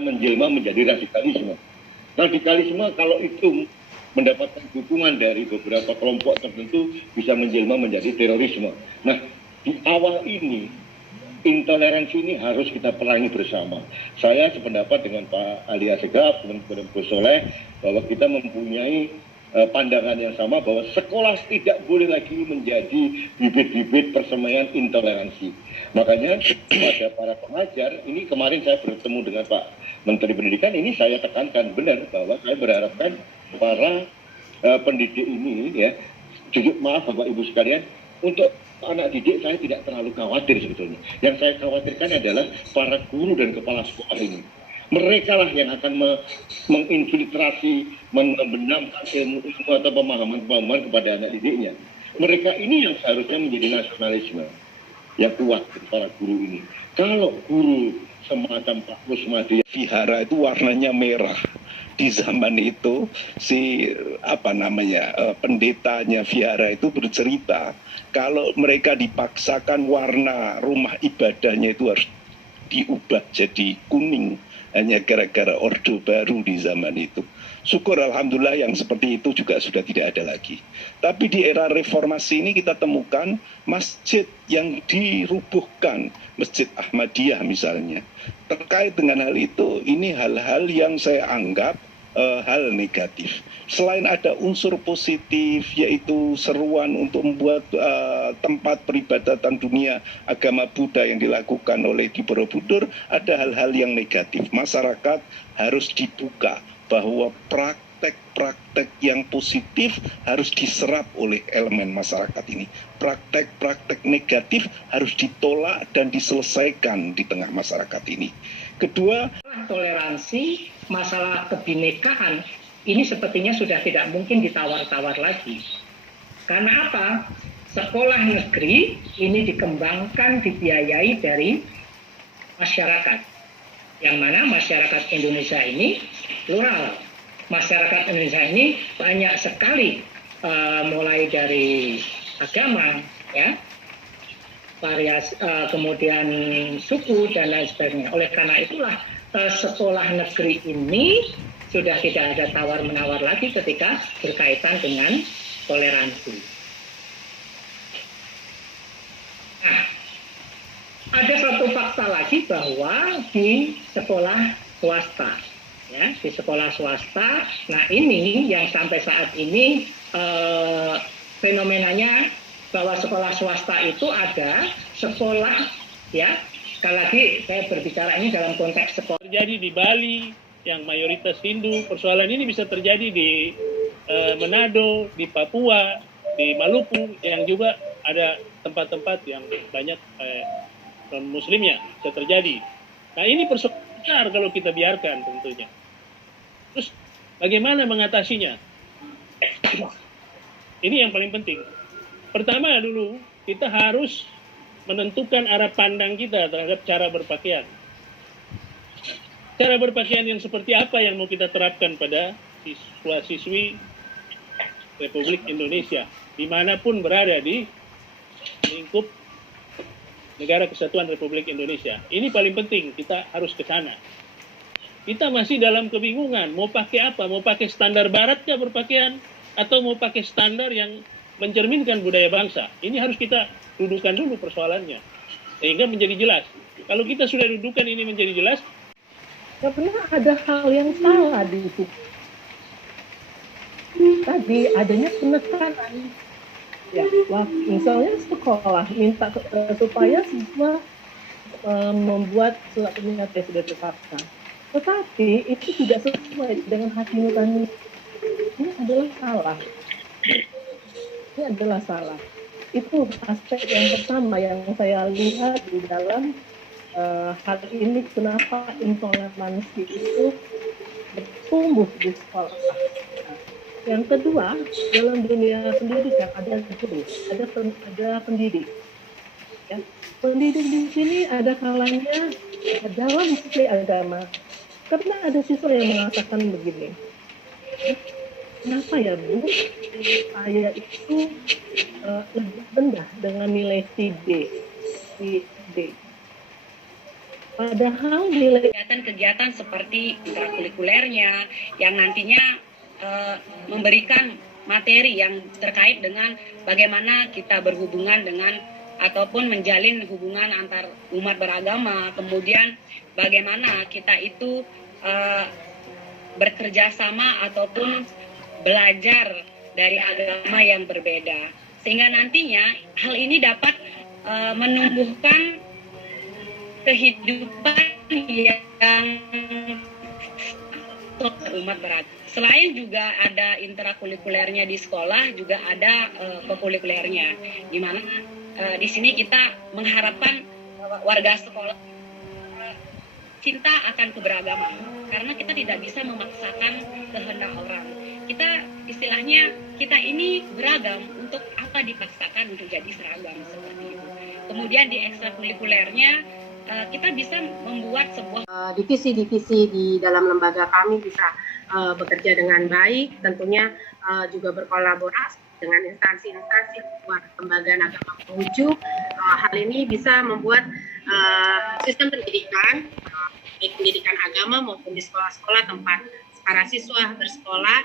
menjelma menjadi radikalisme. Radikalisme kalau itu mendapatkan dukungan dari beberapa kelompok tertentu bisa menjelma menjadi terorisme. Nah, di awal ini intoleransi ini harus kita perangi bersama. Saya sependapat dengan Pak Ali Asegaf dan Gus Soleh bahwa kita mempunyai pandangan yang sama bahwa sekolah tidak boleh lagi menjadi bibit-bibit persemaian intoleransi. Makanya pada para pengajar, ini kemarin saya bertemu dengan Pak Menteri Pendidikan, ini saya tekankan benar bahwa saya berharapkan para pendidik ini ya, jujur maaf Bapak Ibu sekalian, untuk anak didik saya tidak terlalu khawatir sebetulnya. Yang saya khawatirkan adalah para guru dan kepala sekolah ini. Mereka lah yang akan menginfiltrasi, membenamkan ilmu-ilmu atau pemahaman-pemahaman kepada anak didiknya. Mereka ini yang seharusnya menjadi nasionalisme yang kuat dari para guru ini. Kalau guru semacam Pak Kusmadi, vihara itu warnanya merah. Di zaman itu pendetanya vihara itu bercerita kalau mereka dipaksakan warna rumah ibadahnya itu harus diubah jadi kuning hanya gara-gara orde baru di zaman itu. Syukur alhamdulillah yang seperti itu juga sudah tidak ada lagi. Tapi di era reformasi ini kita temukan masjid yang dirubuhkan, Masjid Ahmadiyah misalnya. Terkait dengan hal itu, ini hal-hal yang saya anggap hal negatif. Selain ada unsur positif yaitu seruan untuk membuat tempat peribadatan dunia agama Buddha yang dilakukan oleh di Borobudur, ada hal-hal yang negatif. Masyarakat harus dibuka bahwa praktek-praktek yang positif harus diserap oleh elemen masyarakat ini. Praktek-praktek negatif harus ditolak dan diselesaikan di tengah masyarakat ini. Kedua, toleransi, masalah kebinekaan ini sepertinya sudah tidak mungkin ditawar-tawar lagi. Karena apa? Sekolah negeri ini dikembangkan, dibiayai dari masyarakat. Yang mana masyarakat Indonesia ini plural. Masyarakat Indonesia ini banyak sekali, mulai dari agama, ya, variasi, kemudian suku dan lain sebagainya. Oleh karena itulah sekolah negeri ini sudah tidak ada tawar-menawar lagi ketika berkaitan dengan toleransi. Nah, ada satu fakta lagi bahwa di sekolah swasta, ya, di sekolah swasta, nah ini yang sampai saat ini fenomenanya bahwa sekolah swasta itu ada sekolah, ya, sekali lagi saya berbicara ini dalam konteks sekolah. Terjadi di Bali yang mayoritas Hindu, persoalan ini bisa terjadi di Manado, di Papua, di Maluku yang juga ada tempat-tempat yang banyak non-muslimnya bisa terjadi. Nah ini persoalan besar kalau kita biarkan tentunya. Terus bagaimana mengatasinya? Ini yang paling penting. Pertama dulu, kita harus menentukan arah pandang kita terhadap cara berpakaian. Cara berpakaian yang seperti apa yang mau kita terapkan pada siswa-siswi Republik Indonesia, dimanapun berada di lingkup Negara Kesatuan Republik Indonesia. Ini paling penting, kita harus ke sana. Kita masih dalam kebingungan, mau pakai apa? Mau pakai standar baratnya berpakaian, atau mau pakai standar yang mencerminkan budaya bangsa? Ini harus kita dudukan dulu persoalannya, sehingga menjadi jelas. Kalau kita sudah dudukan ini menjadi jelas, nggak pernah ada hal yang salah di itu. Tadi adanya penekanan. Ya, misalnya sekolah minta supaya siswa membuat surat pernyataan yang sudah ditetapkan. Tetapi itu tidak sesuai dengan hati nurani. Ini adalah salah. Ini adalah salah. Itu aspek yang pertama yang saya lihat di dalam hal ini, kenapa intoleransi itu bertumbuh di sekolah. Yang kedua, dalam dunia pendidikan ada guru, ada pendidik. Ya. Pendidik di sini ada kalanya dalam nilai agama. Karena ada siswa yang mengatakan begini, kenapa ya Bu, saya itu lebih rendah dengan nilai si D. Padahal kegiatan-kegiatan seperti intrakurikulernya yang nantinya memberikan materi yang terkait dengan bagaimana kita berhubungan dengan ataupun menjalin hubungan antar umat beragama, kemudian bagaimana kita itu bekerja sama ataupun belajar dari agama yang berbeda, sehingga nantinya hal ini dapat menumbuhkan kehidupan yang umat beragama. Selain juga ada intrakurikulernya di sekolah, juga ada kokurikulernya, di mana di sini kita mengharapkan warga sekolah cinta akan keberagaman, karena kita tidak bisa memaksakan kehendak orang. Kita istilahnya kita ini beragam, untuk apa dipaksakan untuk jadi seragam seperti itu. Kemudian di ekstrakurikulernya kita bisa membuat sebuah divisi-divisi di dalam lembaga kami bisa bekerja dengan baik, tentunya juga berkolaborasi dengan instansi-instansi buat lembaga agama Konghucu. Hal ini bisa membuat sistem pendidikan, baik pendidikan agama maupun di sekolah-sekolah tempat para siswa bersekolah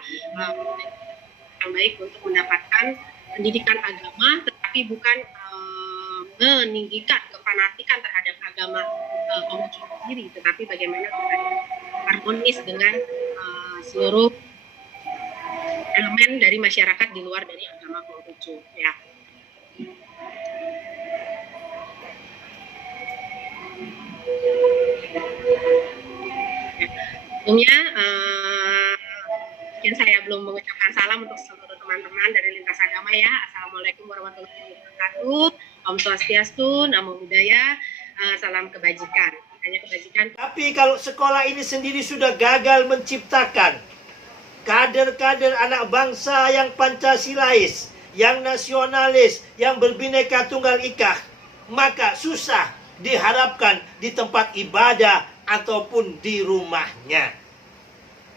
yang baik untuk mendapatkan pendidikan agama, tetapi bukan meninggikan kefanatikan terhadap agama Konghucu sendiri, tetapi bagaimana kita harmonis dengan seluruh elemen dari masyarakat di luar dari agama Konghucu, ya. Sebelumnya, mungkin saya belum mengucapkan salam untuk seluruh teman-teman dari lintas agama, ya. Assalamualaikum warahmatullahi wabarakatuh. Om Swastiastu, Namo Buddhaya, salam kebajikan. Hanya kebajikan. Tapi kalau sekolah ini sendiri sudah gagal menciptakan kader-kader anak bangsa yang Pancasilais, yang nasionalis, yang berbineka tunggal ika, maka susah diharapkan di tempat ibadah ataupun di rumahnya.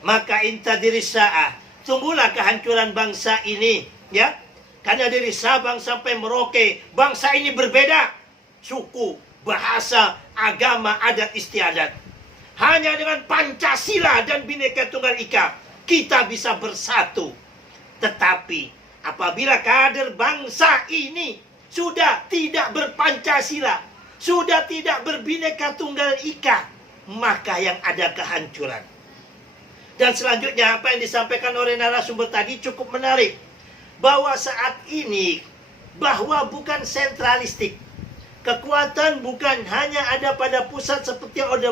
Maka intadiri sa'ah, tunggulah kehancuran bangsa ini, ya. Karena dari Sabang sampai Merauke, bangsa ini berbeda suku, bahasa, agama, adat istiadat. Hanya dengan Pancasila dan Bhinneka Tunggal Ika kita bisa bersatu. Tetapi apabila kader bangsa ini sudah tidak berpancasila, sudah tidak berbineka tunggal ika, maka yang ada kehancuran. Dan selanjutnya apa yang disampaikan oleh narasumber tadi cukup menarik, bahwa saat ini bahwa bukan sentralistik, kekuatan bukan hanya ada pada pusat seperti Orde